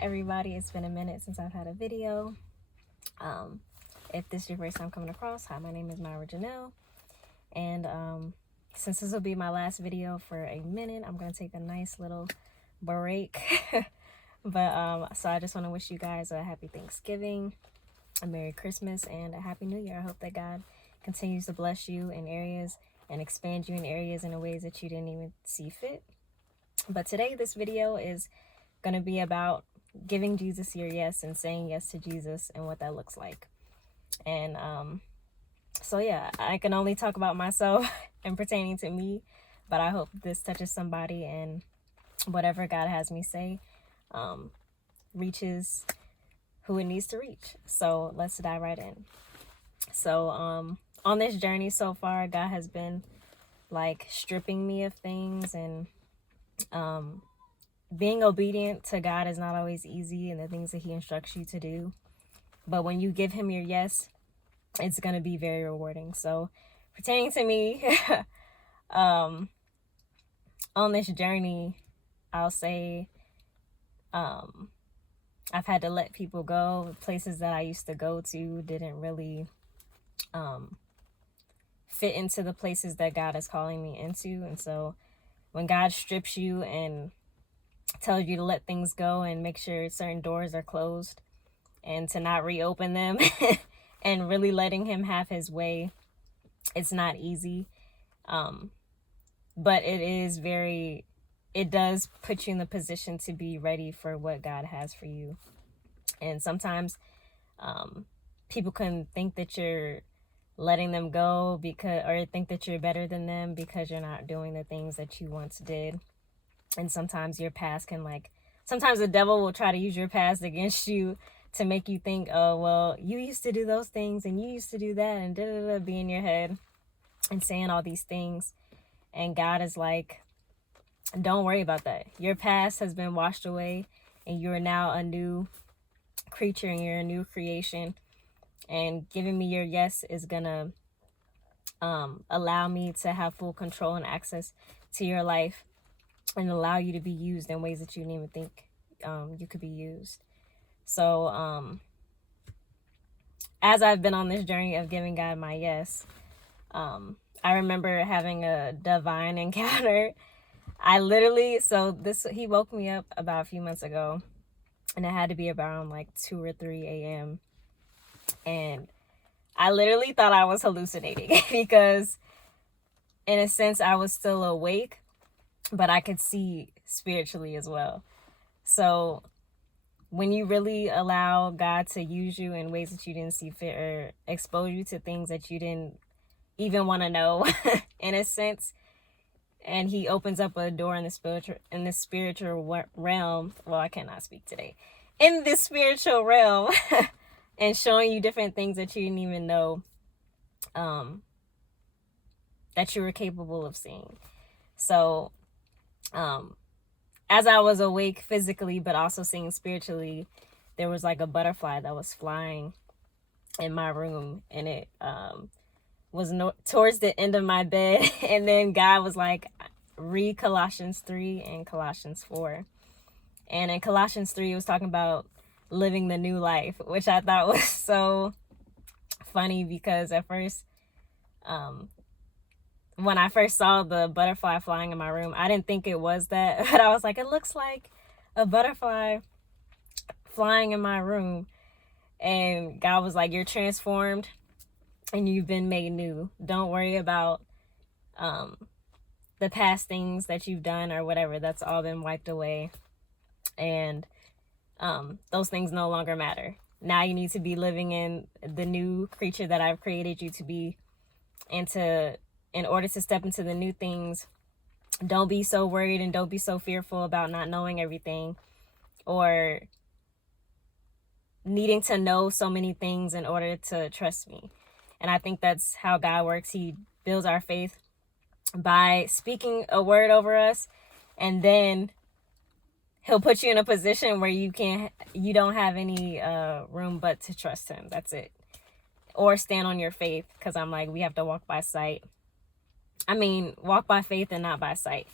everybody, it's been a minute since I've had a video. If this is your first time coming across, hi, my name is Myra Janelle, and since this will be my last video for a minute, I'm going to take a nice little break. So I just want to wish you guys a happy Thanksgiving, a Merry Christmas, and a Happy New Year. I hope that God continues to bless you in areas and expand you in areas in ways that you didn't even see fit. But today, this video is going to be about giving Jesus your yes and saying yes to Jesus and what that looks like. And so yeah, I can only talk about myself and pertaining to me, but I hope this touches somebody and whatever God has me say reaches who it needs to reach. So let's dive right in. So on this journey so far, God has been like stripping me of things, and being obedient to God is not always easy, and the things that he instructs you to do. But when you give him your yes, it's going to be very rewarding. So pertaining to me, on this journey, I'll say I've had to let people go. Places that I used to go to didn't really fit into the places that God is calling me into. And so when God strips you and tells you to let things go and make sure certain doors are closed and to not reopen them and really letting him have his way, it's not easy. But it does put you in the position to be ready for what God has for you. And sometimes people can think that you're letting them go or think that you're better than them because you're not doing the things that you once did. And sometimes your past sometimes the devil will try to use your past against you to make you think, oh, well, you used to do those things and you used to do that, and be in your head and saying all these things. And God is like, don't worry about that. Your past has been washed away and you're now a new creature and you're a new creation. And giving me your yes is gonna allow me to have full control and access to your life and allow you to be used in ways that you didn't even think you could be used. So as I've been on this journey of giving God my yes, I remember having a divine encounter. He woke me up about a few months ago, and it had to be around like 2 or 3 a.m. And I literally thought I was hallucinating because in a sense I was still awake, but I could see spiritually as well. So when you really allow God to use you in ways that you didn't see fit or expose you to things that you didn't even want to know, in a sense, and he opens up a door in the spiritual realm. Well, I cannot speak today. In this spiritual realm, and showing you different things that you didn't even know that you were capable of seeing. So as I was awake physically, but also seeing spiritually, there was like a butterfly that was flying in my room, and it was towards the end of my bed. And then God was like, read Colossians 3 and Colossians 4. And in Colossians 3, it was talking about living the new life, which I thought was so funny because at first, when I first saw the butterfly flying in my room, I didn't think it was that, but I was like, it looks like a butterfly flying in my room. And God was like, you're transformed and you've been made new. Don't worry about the past things that you've done or whatever. That's all been wiped away. And those things no longer matter. Now you need to be living in the new creature that I've created you to be. And in order to step into the new things, don't be so worried and don't be so fearful about not knowing everything or needing to know so many things in order to trust me. And I think that's how God works. He builds our faith by speaking a word over us, and then he'll put you in a position where you don't have any room but to trust him. That's it. Or stand on your faith, because I'm like, we have to walk by faith and not by sight.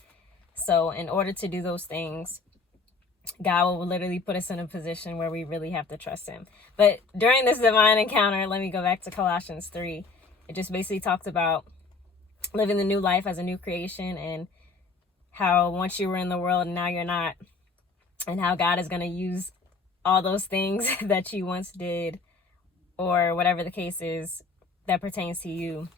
So in order to do those things, God will literally put us in a position where we really have to trust him. But during this divine encounter, let me go back to Colossians 3. It just basically talks about living the new life as a new creation, and how once you were in the world and now you're not, and how God is going to use all those things that you once did, or whatever the case is that pertains to you,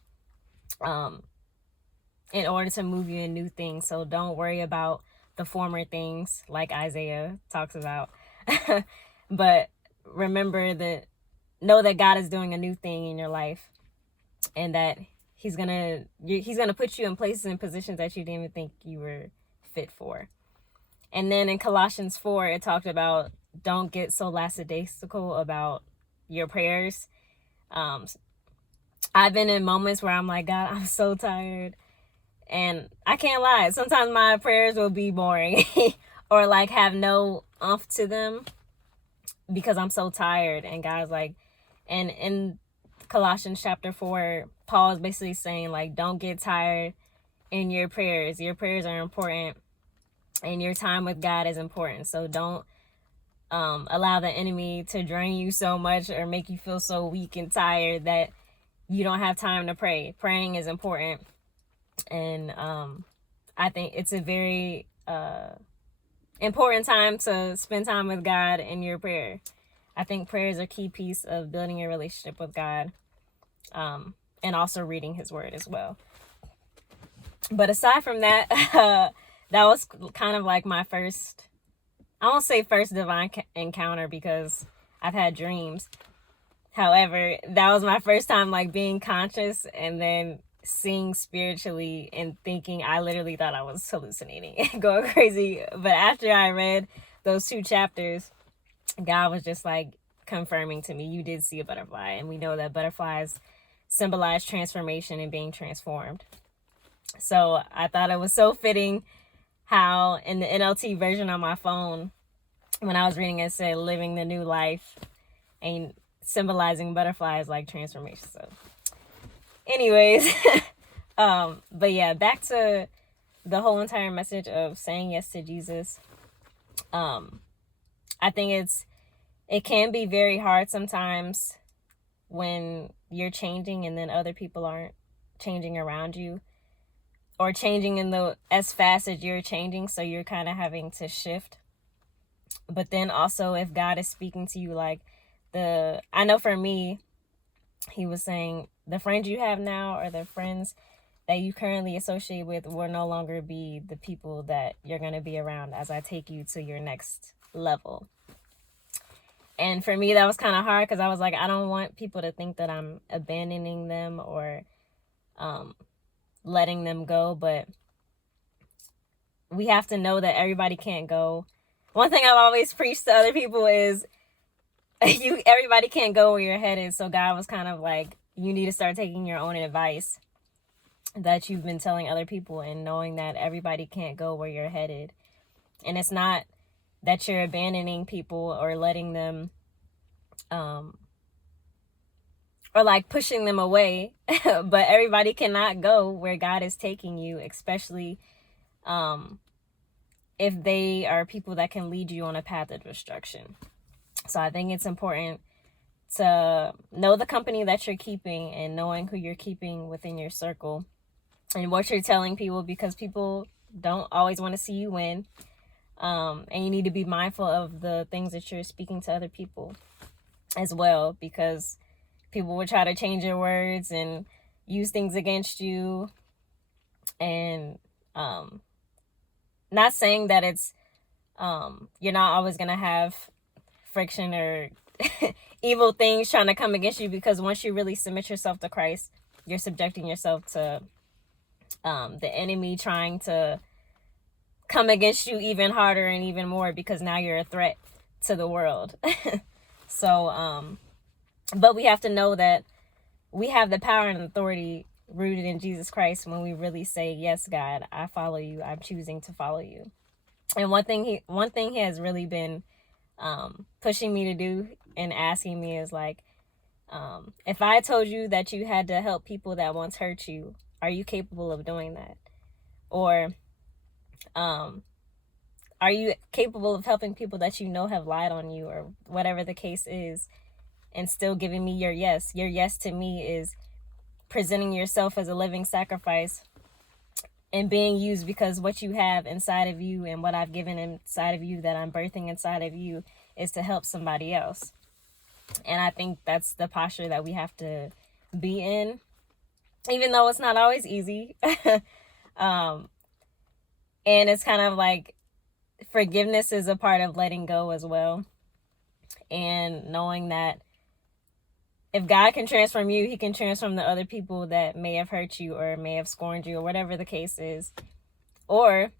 in order to move you in new things. So don't worry about the former things, like Isaiah talks about. But remember know that God is doing a new thing in your life, and that he's gonna put you in places and positions that you didn't even think you were fit for. And then in Colossians 4, it talked about don't get so lackadaisical about your prayers. I've been in moments where I'm like, God, I'm so tired. And I can't lie, sometimes my prayers will be boring or like have no oomph to them because I'm so tired. And God's like, and in Colossians chapter 4, Paul is basically saying, like, don't get tired in your prayers. Your prayers are important, and your time with God is important. So don't allow the enemy to drain you so much or make you feel so weak and tired that you don't have time to pray. Praying is important. And I think it's a very important time to spend time with God in your prayer. I think prayer is a key piece of building your relationship with God, and also reading his word as well. But aside from that, that was kind of like my first, I won't say first divine encounter because I've had dreams. However, that was my first time like being conscious and then seeing spiritually and thinking. I literally thought I was hallucinating and going crazy. But after I read those 2 chapters, God was just like confirming to me, you did see a butterfly. And we know that butterflies symbolize transformation and being transformed. So I thought it was so fitting how in the NLT version on my phone, when I was reading it, said living the new life and symbolizing butterflies like transformation. So anyways, but yeah, back to the whole entire message of saying yes to Jesus. I think it can be very hard sometimes when you're changing and then other people aren't changing around you, or changing as fast as you're changing, so you're kind of having to shift. But then also, if God is speaking to you, like I know for me, he was saying the friends you have now or the friends that you currently associate with will no longer be the people that you're going to be around as I take you to your next level. And for me, that was kind of hard because I was like, I don't want people to think that I'm abandoning them or letting them go. But we have to know that everybody can't go. One thing I've always preached to other people is everybody can't go where you're headed. So God was kind of like, you need to start taking your own advice that you've been telling other people, and knowing that everybody can't go where you're headed. And it's not that you're abandoning people or letting them or like pushing them away, but everybody cannot go where God is taking you, especially if they are people that can lead you on a path of destruction. So I think it's important to know the company that you're keeping and knowing who you're keeping within your circle and what you're telling people, because people don't always want to see you win. And you need to be mindful of the things that you're speaking to other people as well, because people will try to change your words and use things against you. And not saying that it's you're not always going to have friction or evil things trying to come against you, because once you really submit yourself to Christ, you're subjecting yourself to the enemy trying to come against you even harder and even more, because now you're a threat to the world. So but we have to know that we have the power and authority rooted in Jesus Christ when we really say, yes, God, I follow you. I'm choosing to follow you. And one thing he has really been pushing me to do and asking me is like, if I told you that you had to help people that once hurt you, are you capable of doing that? Or Are you capable of helping people that you know have lied on you, or whatever the case is, and still giving me your yes? Your yes to me is presenting yourself as a living sacrifice and being used, because what you have inside of you and what I've given inside of you, that I'm birthing inside of you, is to help somebody else. And I think that's the posture that we have to be in, even though it's not always easy. And it's kind of like forgiveness is a part of letting go as well. And knowing that if God can transform you, he can transform the other people that may have hurt you or may have scorned you, or whatever the case is. Or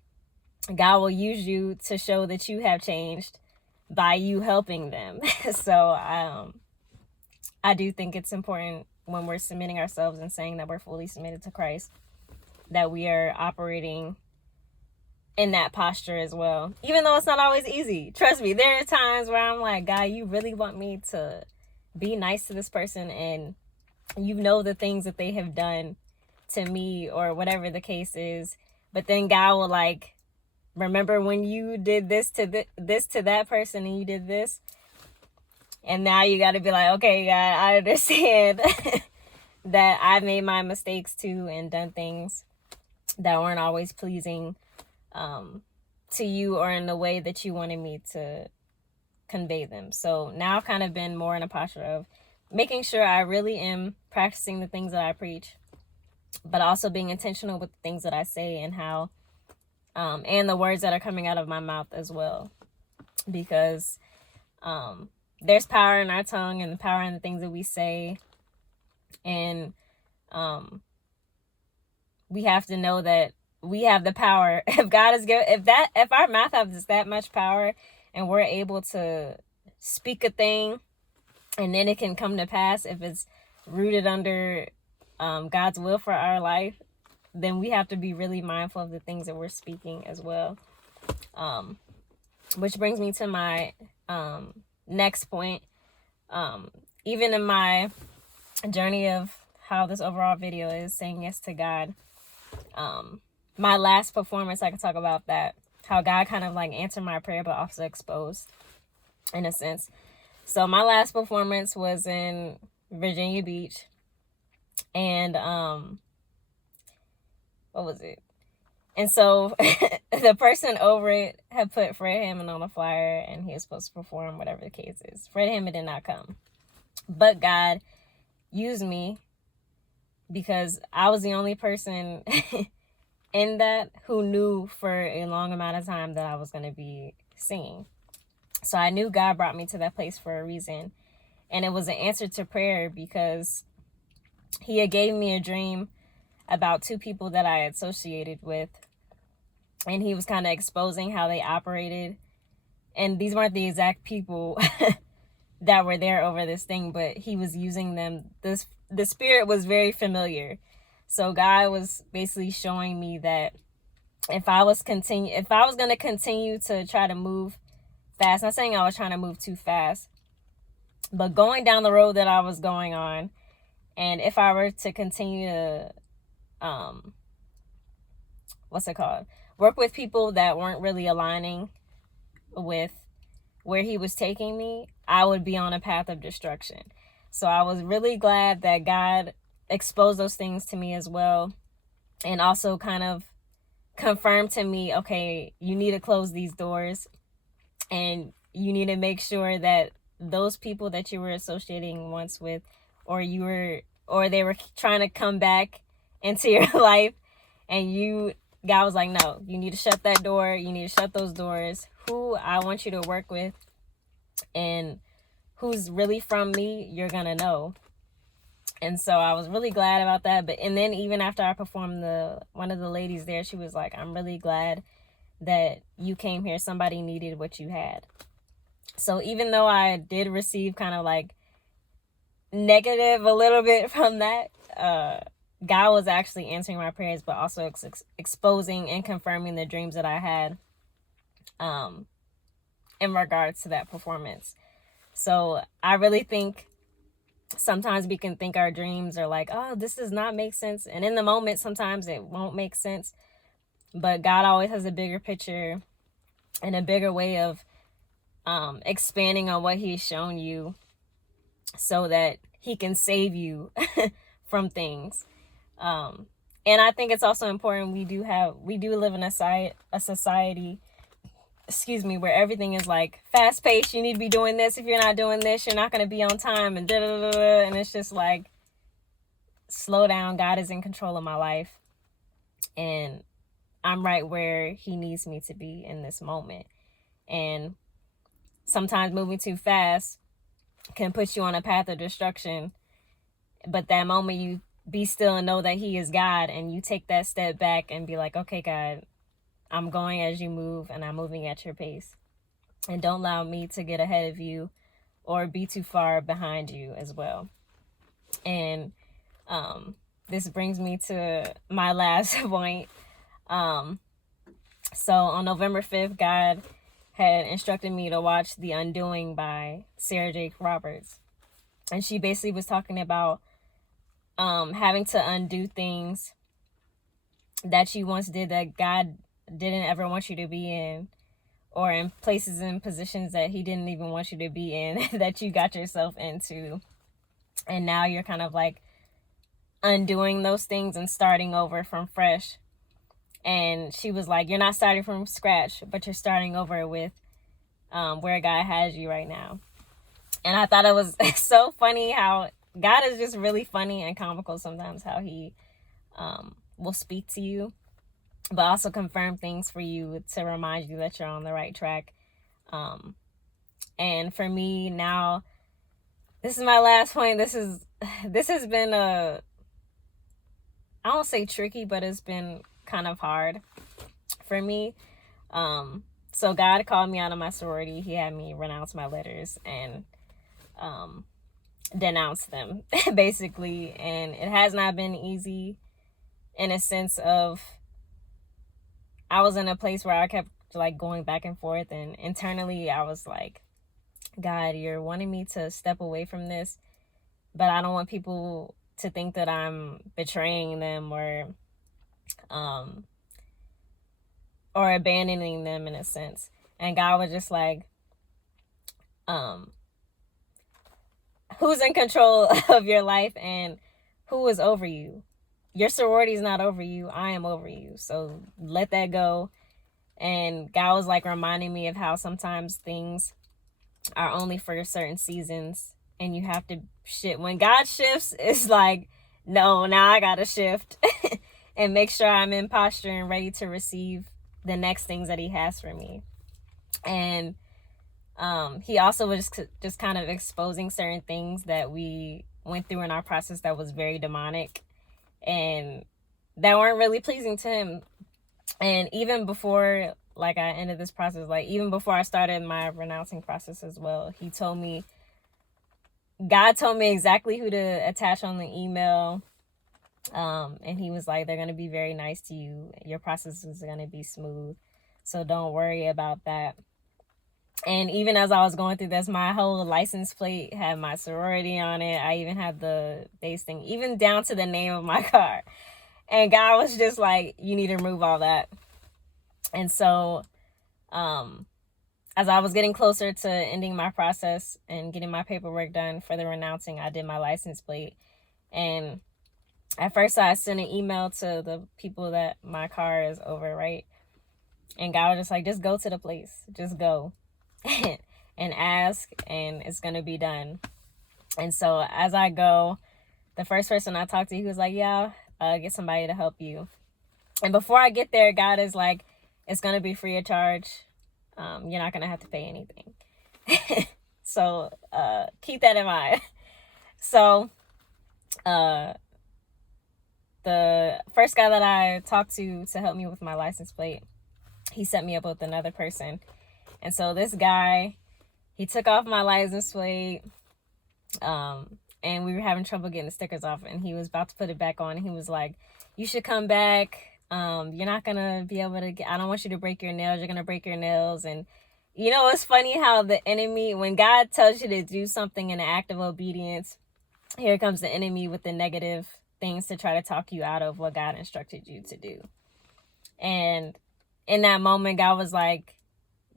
God will use you to show that you have changed by you helping them. So I do think it's important, when we're submitting ourselves and saying that we're fully submitted to Christ, that we are operating in that posture as well. Even though it's not always easy. Trust me, there are times where I'm like, God, you really want me to be nice to this person, and you know the things that they have done to me, or whatever the case is. But then God will like, remember when you did this to this to that person, and you did this? And now you got to be like, okay, God, I understand that I've made my mistakes too, and done things that weren't always pleasing to you, or in the way that you wanted me to convey them. So now I've kind of been more in a posture of making sure I really am practicing the things that I preach, but also being intentional with the things that I say, and how and the words that are coming out of my mouth as well. Because there's power in our tongue, and the power in the things that we say. And we have to know that we have the power. If God is good, if our mouth has that much power, and we're able to speak a thing and then it can come to pass, if it's rooted under God's will for our life, then we have to be really mindful of the things that we're speaking as well. Which brings me to my next point. Even in my journey of how this overall video is saying yes to God, my last performance, I could talk about that, how God kind of like answered my prayer, but also exposed, in a sense. So my last performance was in Virginia Beach, and what was it? And so the person over it had put Fred Hammond on a flyer, and he was supposed to perform, whatever the case is. Fred Hammond did not come, but God used me, because I was the only person in that who knew for a long amount of time that I was going to be singing. So I knew God brought me to that place for a reason. And it was an answer to prayer, because he had gave me a dream about two people that I had associated with. And he was kind of exposing how they operated. And these weren't the exact people that were there over this thing, but he was using them. The spirit was very familiar. So God was basically showing me that if I was going to continue to try to move fast, not saying I was trying to move too fast, but going down the road that I was going on, and if I were to continue to, work with people that weren't really aligning with where he was taking me, I would be on a path of destruction. So I was really glad that God exposed those things to me as well, and also kind of confirmed to me, okay, you need to close these doors, and you need to make sure that those people that you were associating once with, or they were trying to come back into your life, and God was like, no, you need to shut that door. You need to shut those doors. Who I want you to work with and who's really from me, you're gonna know. And so I was really glad about that. And then even after I performed, one of the ladies there, she was like, I'm really glad that you came here. Somebody needed what you had. So even though I did receive kind of like negative a little bit from that, God was actually answering my prayers, but also exposing and confirming the dreams that I had in regards to that performance. So I really think sometimes we can think our dreams are like, oh, this does not make sense. And in the moment, sometimes it won't make sense. But God always has a bigger picture. and a bigger way of expanding on what he's shown you so that he can save you from things. And I think it's also important, we do live in a society, where everything is like fast paced. You need to be doing this. If you're not doing this, you're not going to be on time, and da da da da. And it's just like, slow down. God is in control of my life, and I'm right where he needs me to be in this moment. And sometimes moving too fast can put you on a path of destruction. But that moment you be still and know that he is God, and you take that step back and be like, okay, God, I'm going as you move, and I'm moving at your pace. And don't allow me to get ahead of you or be too far behind you as well. And this brings me to my last point. So on November 5th, God had instructed me to watch The Undoing by Sarah Jakes Roberts. And she basically was talking about having to undo things that you once did that God didn't ever want you to be in, or in places and positions that he didn't even want you to be in that you got yourself into. And now you're kind of like undoing those things and starting over from fresh. And she was like, you're not starting from scratch, but you're starting over with where God has you right now. And I thought it was so funny how God is just really funny and comical sometimes, how he will speak to you, but also confirm things for you to remind you that you're on the right track. And for me now, this is my last point. This has been I won't say tricky, but it's been kind of hard for me. So God called me out of my sorority. He had me renounce my letters and denounce them basically. And it has not been easy, in a sense of, I was in a place where I kept like going back and forth, and internally I was like, God, you're wanting me to step away from this, but I don't want people to think that I'm betraying them or abandoning them, in a sense. And God was just like, who's in control of your life and who is over you? Your sorority is not over you. I am over you. So let that go. And God was like reminding me of how sometimes things are only for certain seasons, and you have to shift. When God shifts, it's like, no, now I gotta shift and make sure I'm in posture and ready to receive the next things that he has for me. And he also was just kind of exposing certain things that we went through in our process that was very demonic and that weren't really pleasing to him. And even before like I ended this process, like even before I started my renouncing process as well, God told me exactly who to attach on the email. And he was like, they're going to be very nice to you. Your process is going to be smooth. So don't worry about that. And even as I was going through this, my whole license plate had my sorority on it. I even had the base thing, even down to the name of my car. And God was just like, you need to remove all that. And so, as I was getting closer to ending my process and getting my paperwork done for the renouncing, I did my license plate. And at first I sent an email to the people that my car is over, right? And God was just like, just go to the place. Just go and ask, and it's going to be done. And so as I go, the first person I talked to, he was like, yeah, get somebody to help you. And before I get there, God is like, it's going to be free of charge. You're not going to have to pay anything. So keep that in mind. So the first guy that I talked to help me with my license plate, he set me up with another person. And so this guy, he took off my license plate, and we were having trouble getting the stickers off, and he was about to put it back on, and he was like, you should come back. You're not going to be able to I don't want you to break your nails. You're going to break your nails. And, you know, it's funny how the enemy, when God tells you to do something in an act of obedience, here comes the enemy with the negative things to try to talk you out of what God instructed you to do. And in that moment, God was like,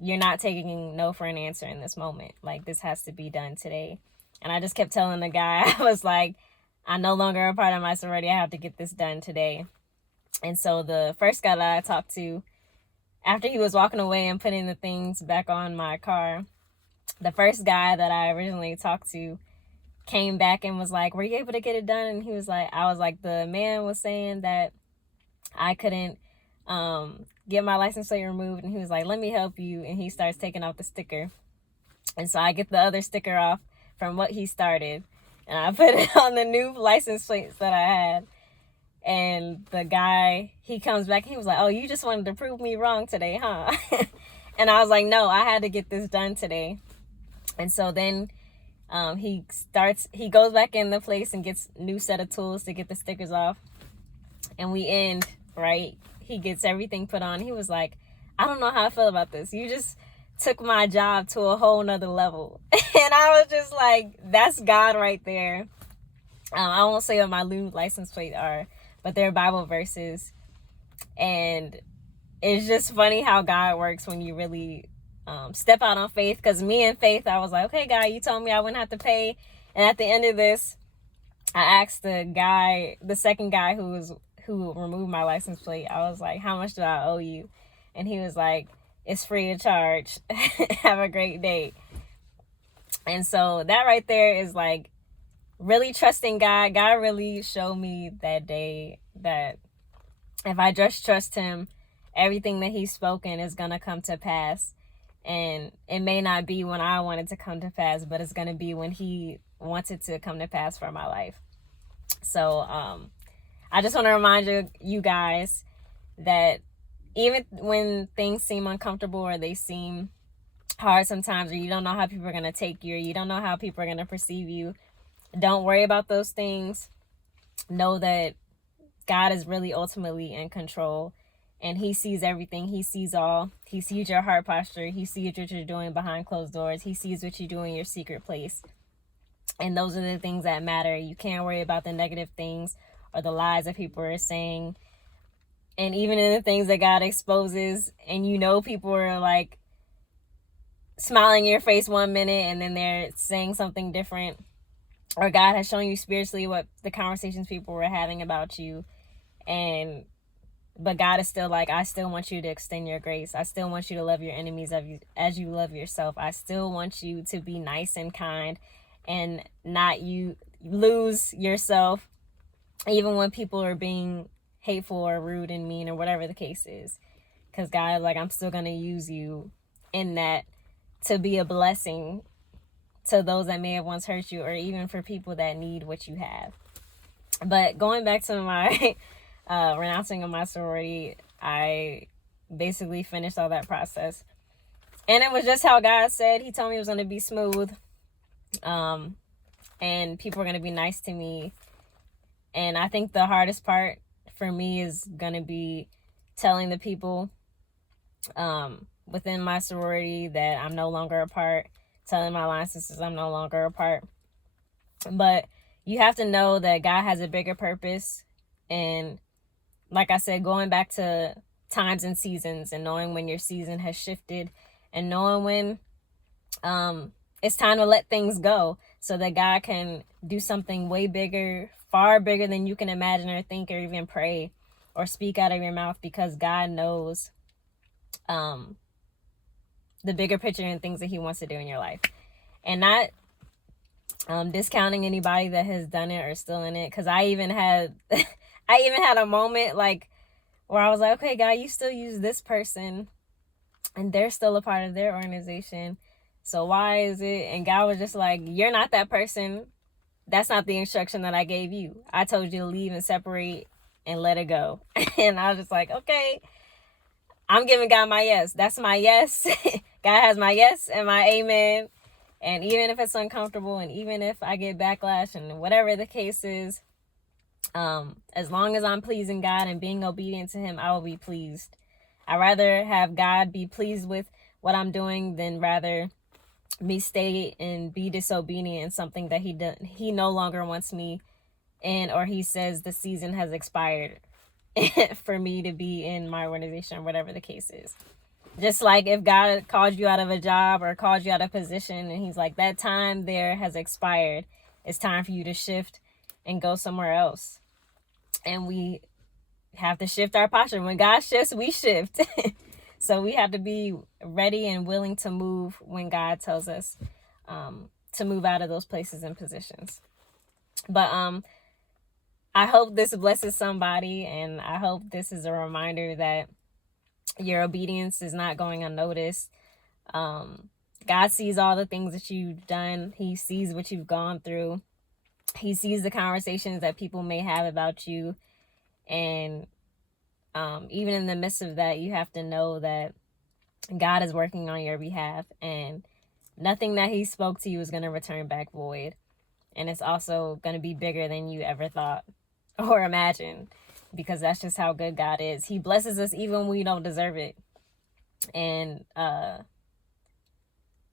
you're not taking no for an answer in this moment. Like, this has to be done today. And I just kept telling the guy, I was like, I'm no longer a part of my sorority. I have to get this done today. And so the first guy that I talked to, after he was walking away and putting the things back on my car, the first guy that I originally talked to came back and was like, were you able to get it done? And he was like, I was like, the man was saying that I couldn't get my license plate removed. And he was like, let me help you. And he starts taking off the sticker. And so I get the other sticker off from what he started. And I put it on the new license plates that I had. And the guy, he comes back, he was like, oh, you just wanted to prove me wrong today, huh? And I was like, no, I had to get this done today. And so then he goes back in the place and gets a new set of tools to get the stickers off. And we end, right? He gets everything put on. He was like, I don't know how I feel about this. You just took my job to a whole nother level. And I was just like, that's God right there. I won't say what my new license plate are, but they're Bible verses. And it's just funny how God works when you really step out on faith. Because me and Faith, I was like, okay, God, you told me I wouldn't have to pay. And at the end of this, I asked the second guy who removed my license plate, I was like, how much do I owe you? And he was like, it's free of charge. Have a great day. And so that right there is like really trusting God. God really showed me that day that if I just trust him, everything that he's spoken is going to come to pass. And it may not be when I want it to come to pass, but it's going to be when he wants it to come to pass for my life. So I just want to remind you guys that even when things seem uncomfortable or they seem hard sometimes, or you don't know how people are going to take you, or you don't know how people are going to perceive you, don't worry about those things. Know that God is really ultimately in control, and he sees everything. He sees all. He sees your heart posture. He sees what you're doing behind closed doors. He sees what you do in your secret place. And those are the things that matter. You can't worry about the negative things or the lies that people are saying. And even in the things that God exposes, and you know people are like smiling in your face one minute and then they're saying something different, or God has shown you spiritually what the conversations people were having about you. But God is still like, I still want you to extend your grace. I still want you to love your enemies as you love yourself. I still want you to be nice and kind and not you lose yourself even when people are being hateful or rude and mean or whatever the case is. Because God is like, I'm still going to use you in that to be a blessing to those that may have once hurt you, or even for people that need what you have. But going back to my renouncing of my sorority, I basically finished all that process. And it was just how God said. He told me it was going to be smooth. And people were going to be nice to me. And I think the hardest part for me is going to be telling the people within my sorority that I'm no longer a part, telling my line sisters I'm no longer a part. But you have to know that God has a bigger purpose. And like I said, going back to times and seasons, and knowing when your season has shifted, and knowing when it's time to let things go so that God can do something way bigger, far bigger than you can imagine or think or even pray or speak out of your mouth, because God knows the bigger picture and things that he wants to do in your life. And not discounting anybody that has done it or still in it, because I even had a moment like where I was like, okay, God, you still use this person and they're still a part of their organization, so why is it? And God was just like, you're not that person. That's not the instruction that I gave you. I told you to leave and separate and let it go. And I was just like, okay, I'm giving God my yes. That's my yes. God has my yes and my amen. And even if it's uncomfortable, and even if I get backlash and whatever the case is, as long as I'm pleasing God and being obedient to him, I will be pleased. I'd rather have God be pleased with what I'm doing than rather me stay and be disobedient in something that he no longer wants me in, or he says the season has expired for me to be in my organization, or whatever the case is. Just like if God called you out of a job or called you out of a position and he's like, that time there has expired. It's time for you to shift and go somewhere else. And we have to shift our posture. When God shifts, we shift. So we have to be ready and willing to move when God tells us to move out of those places and positions. But I hope this blesses somebody, and I hope this is a reminder that your obedience is not going unnoticed. God sees all the things that you've done. He sees what you've gone through. He sees the conversations that people may have about you. And even in the midst of that, you have to know that God is working on your behalf, and nothing that he spoke to you is going to return back void. And it's also going to be bigger than you ever thought or imagined, because that's just how good God is. He blesses us even when we don't deserve it. And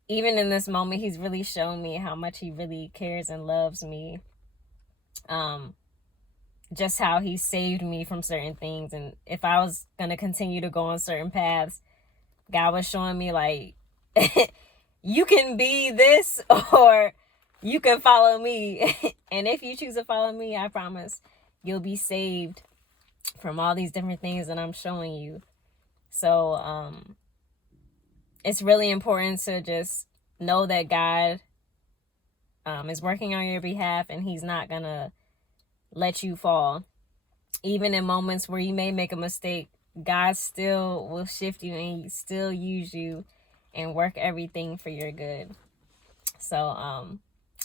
even in this moment, he's really shown me how much he really cares and loves me. Just how he saved me from certain things. And if I was going to continue to go on certain paths, God was showing me like, you can be this or you can follow me. And if you choose to follow me, I promise you'll be saved from all these different things that I'm showing you. So it's really important to just know that God is working on your behalf, and he's not going to let you fall. Even in moments where you may make a mistake, God still will shift you and still use you and work everything for your good. So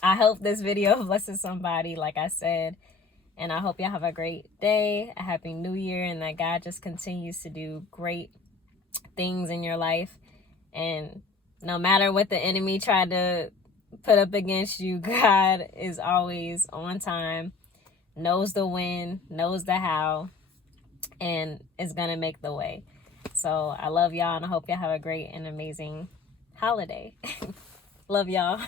I hope this video blesses somebody, like I said, and I hope y'all have a great day, a happy new year, and that God just continues to do great things in your life. And no matter what the enemy tried to put up against you, God is always on time, knows the when, knows the how, and is gonna make the way. So I love y'all, and I hope y'all have a great and amazing holiday. Love y'all.